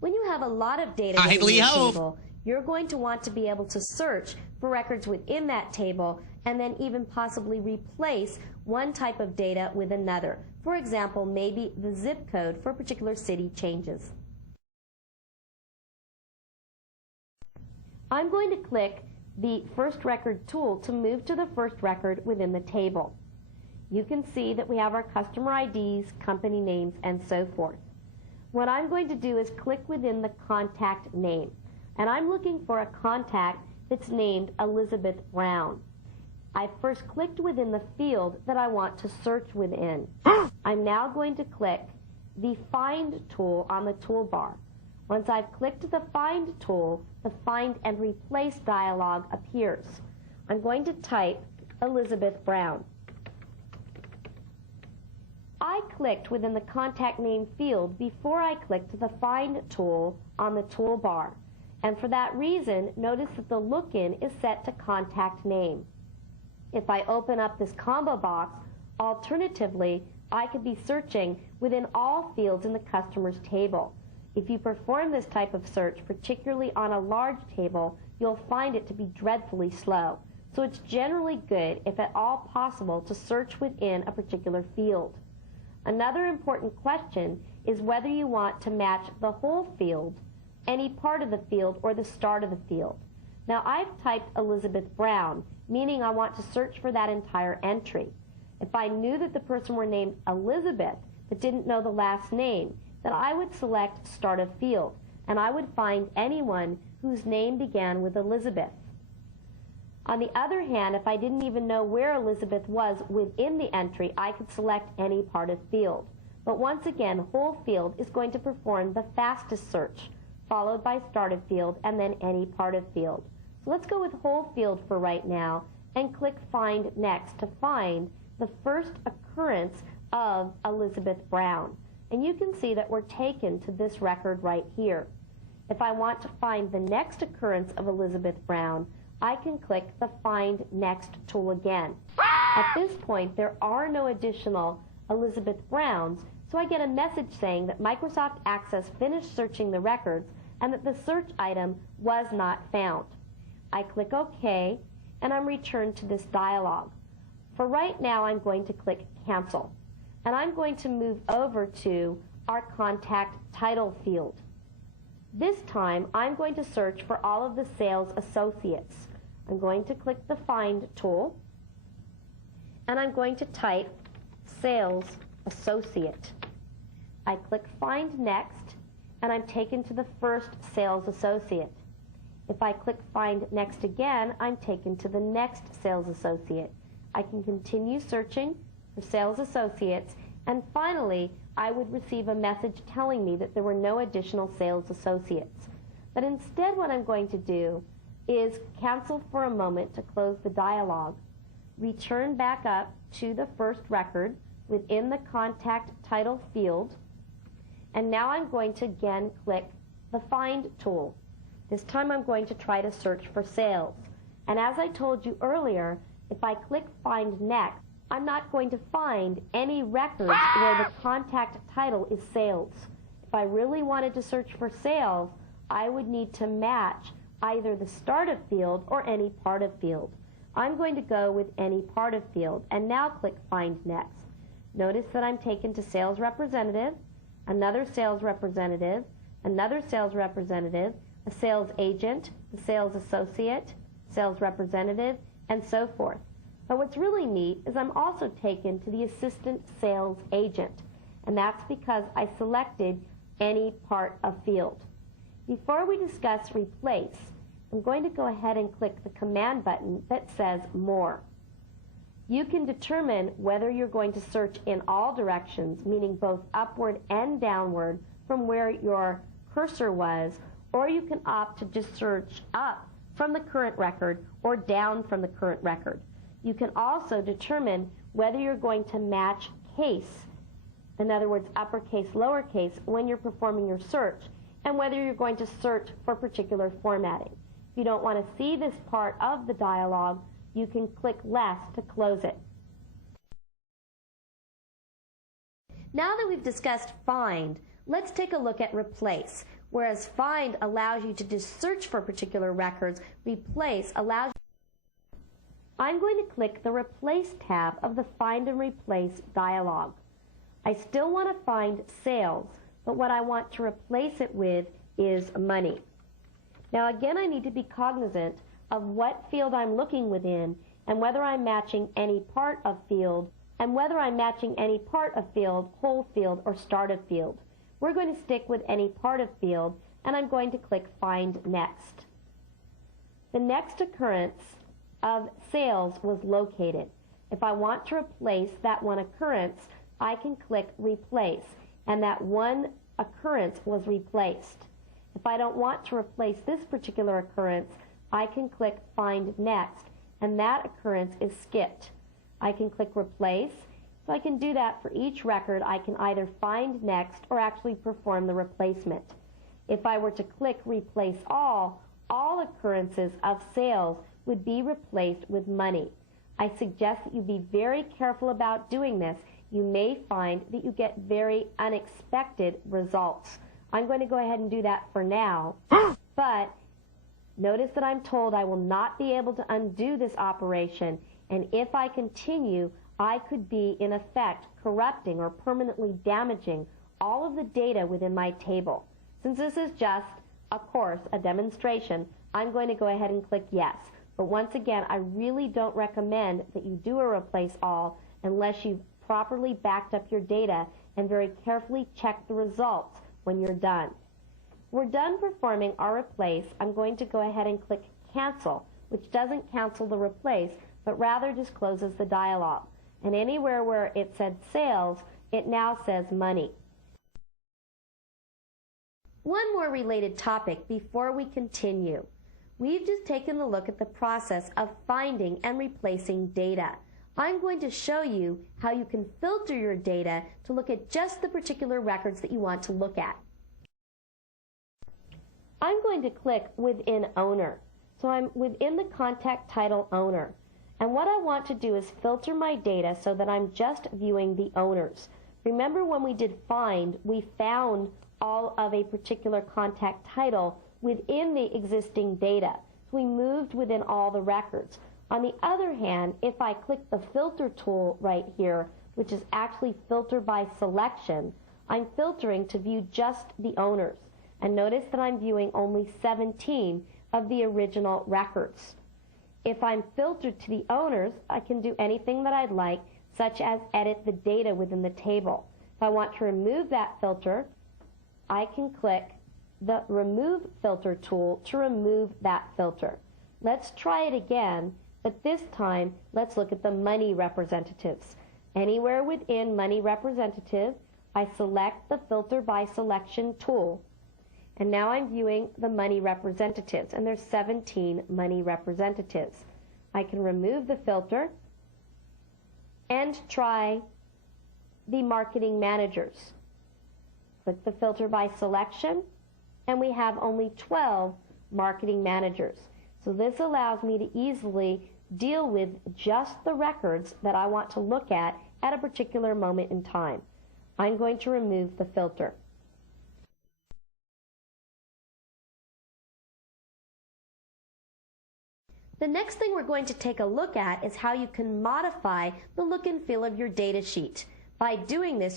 When you have a lot of data within your table, you're going to want to be able to search for records within that table and then even possibly replace one type of data with another. For example, maybe the zip code for a particular city changes. I'm going to click the First Record tool to move to the first record within the table. You can see that we have our customer IDs, company names, and so forth. What I'm going to do is click within the contact name, and I'm looking for a contact that's named Elizabeth Brown. I first clicked within the field that I want to search within. I'm now going to click the Find tool on the toolbar. Once I've clicked the Find tool, the Find and Replace dialog appears. I'm going to type Elizabeth Brown. I clicked within the contact name field before I clicked the Find tool on the toolbar. And for that reason, notice that the look-in is set to contact name. If I open up this combo box, alternatively, I could be searching within all fields in the customer's table. If you perform this type of search, particularly on a large table, you'll find it to be dreadfully slow. So it's generally good, if at all possible, to search within a particular field. Another important question is whether you want to match the whole field, any part of the field, or the start of the field. Now I've typed Elizabeth Brown, meaning I want to search for that entire entry. If I knew that the person were named Elizabeth but didn't know the last name, then I would select Start of Field, and I would find anyone whose name began with Elizabeth. On the other hand, if I didn't even know where Elizabeth was within the entry, I could select any part of field. But once again, whole field is going to perform the fastest search, followed by Start of Field, and then any part of field. So let's go with whole field for right now, and click Find Next to find the first occurrence of Elizabeth Brown. And you can see that we're taken to this record right here. If I want to find the next occurrence of Elizabeth Brown, I can click the Find Next tool again. At this point, there are no additional Elizabeth Browns, so I get a message saying that Microsoft Access finished searching the records and that the search item was not found. I click OK, and I'm returned to this dialog. For right now, I'm going to click Cancel, and I'm going to move over to our Contact Title field. This time, I'm going to search for all of the sales associates. I'm going to click the Find tool, and I'm going to type Sales Associate. I click Find Next, and I'm taken to the first sales associate. If I click Find Next again, I'm taken to the next sales associate. I can continue searching for sales associates, and finally, I would receive a message telling me that there were no additional sales associates. But instead, what I'm going to do is cancel for a moment to close the dialog, return back up to the first record within the Contact Title field, and now I'm going to again click the Find tool. This time I'm going to try to search for sales. And as I told you earlier, if I click Find Next, I'm not going to find any records where the contact title is sales. If I really wanted to search for sales, I would need to match either the start of field or any part of field. I'm going to go with any part of field, and now click Find Next. Notice that I'm taken to sales representative, another sales representative, another sales representative, a sales agent, a sales associate, sales representative, and so forth. But what's really neat is I'm also taken to the assistant sales agent, and that's because I selected any part of field. Before we discuss replace, I'm going to go ahead and click the command button that says More. You can determine whether you're going to search in all directions, meaning both upward and downward from where your cursor was, or you can opt to just search up from the current record or down from the current record. You can also determine whether you're going to match case, in other words, uppercase, lowercase, when you're performing your search, and whether you're going to search for particular formatting. If you don't want to see this part of the dialog, you can click Less to close it. Now that we've discussed Find, let's take a look at Replace, whereas find allows you to just search for particular records, replace allows you. I'm going to click the Replace tab of the Find and Replace dialog. I still want to find sales, but what I want to replace it with is money. Now again, I need to be cognizant of what field I'm looking within and whether I'm matching any part of field, whole field, or start of field. We're going to stick with any part of field, and I'm going to click Find Next. The next occurrence of sales was located. If I want to replace that one occurrence, I can click Replace, and that one occurrence was replaced. If I don't want to replace this particular occurrence, I can click Find Next, and that occurrence is skipped. I can click Replace. So I can do that for each record. I can either find next or actually perform the replacement. If I were to click Replace all occurrences of sales would be replaced with money. I suggest that you be very careful about doing this. You may find that you get very unexpected results. I'm going to go ahead and do that for now, but notice that I'm told I will not be able to undo this operation, and if I continue, I could be, in effect, corrupting or permanently damaging all of the data within my table. Since this is just a course, a demonstration, I'm going to go ahead and click Yes. But once again, I really don't recommend that you do a Replace All unless you've properly backed up your data and very carefully checked the results when you're done. We're done performing our replace. I'm going to go ahead and click Cancel, which doesn't cancel the replace, but rather just closes the dialog. And anywhere where it said sales, it now says money. One more related topic before we continue. We've just taken a look at the process of finding and replacing data. I'm going to show you how you can filter your data to look at just the particular records that you want to look at. I'm going to click Within Owner. So I'm within the contact title owner. And what I want to do is filter my data so that I'm just viewing the owners. Remember when we did find, we found all of a particular contact title within the existing data. So we moved within all the records. On the other hand, if I click the filter tool right here, which is actually filter by selection, I'm filtering to view just the owners. And notice that I'm viewing only 17 of the original records. If I'm filtered to the owners, I can do anything that I'd like, such as edit the data within the table. If I want to remove that filter, I can click the Remove Filter tool to remove that filter. Let's try it again, but this time let's look at the money representatives. Anywhere within money representative, I select the Filter by Selection tool. And now I'm viewing the money representatives, and there's 17 money representatives. I can remove the filter and try the marketing managers. Click the filter by selection, and we have only 12 marketing managers. So this allows me to easily deal with just the records that I want to look at a particular moment in time. I'm going to remove the filter. The next thing we're going to take a look at is how you can modify the look and feel of your data sheet. By doing this,